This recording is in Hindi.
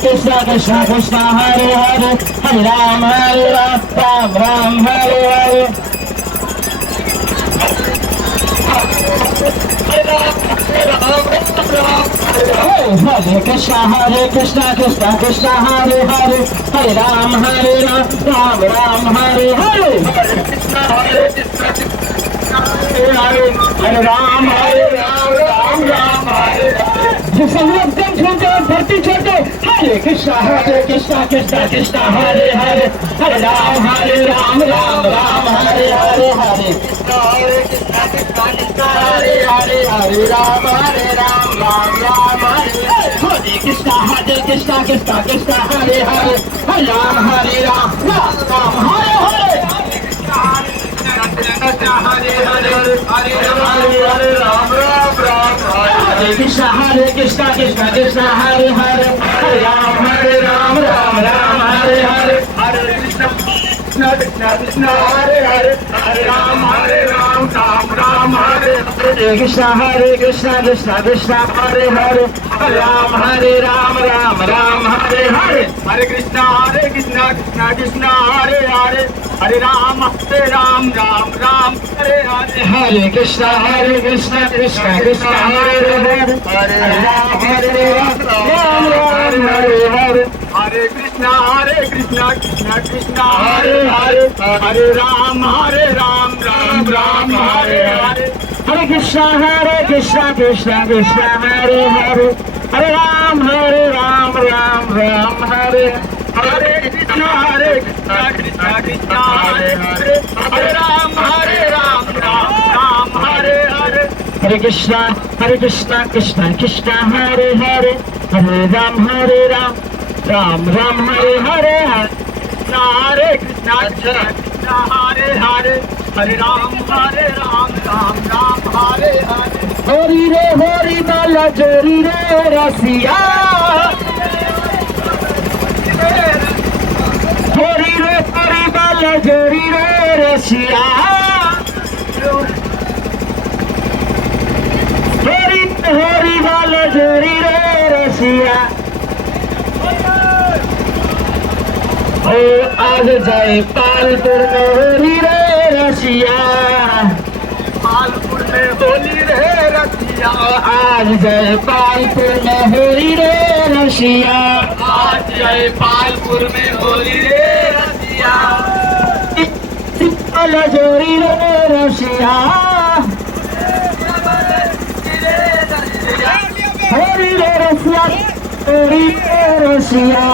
Krishna Krishna Krishna Hare Hare Hare Ram Ram Ram Hare Hare Hare Krishna Krishna Krishna Hare Hare Hare Ram Ram Ram Hare Hare Hare Ram Ram Hare सब छोटे भर्ती छोटे हरे Krishna Krishna Krishna Hare Hare Hare Ram Ram Ram Hare Hare Hare Krishna Krishna Krishna Hare Hare Hare Ram Ram Ram Hare Hare Krishna Krishna Krishna Hare Hare Hare Ram Ram Hare Hare Hare Hare Hare Ram Ram Hare Krishna Krishna Krishna Hare Hare Hare Ram Ram Hare Hare Hare Krishna Krishna Krishna Hare Hare Hare Ram Ram Hare Hare Krishna Krishna Krishna Hare Hare Hare Ram Ram Hare Hare Hare Krishna Krishna Krishna Hare Hare Hare Ram Ram Hare Hare Hare Krishna Krishna Krishna Hare Hare Hare Ram Ram Hare Hare Hare Krishna Krishna Krishna Hare Hare Hare Ram Ram Hare Hare Hare Krishna Krishna Krishna Hare Hare Hare Ram Ram Hare Hare Krishna Krishna Krishna Hare Hare Hare Ram Ram Hare Hare Hare Krishna Krishna Krishna Hare Hare Hare Ram Ram Hare Hare Hare Krishna Krishna Hare Hare Hare Ram Hare Hare Hori bala jori re rasiya Hori bala jori re rasiya Hori bala jori re rasiya ओ आज जाए पालपुर में होली रे रसिया पालपुर में होली रे रसिया आज जाए पालपुर में होली रे रसिया आज जाए पालपुर में होली रे रसिया जोरी रे रसिया होली रे रसिया होली रे रसिया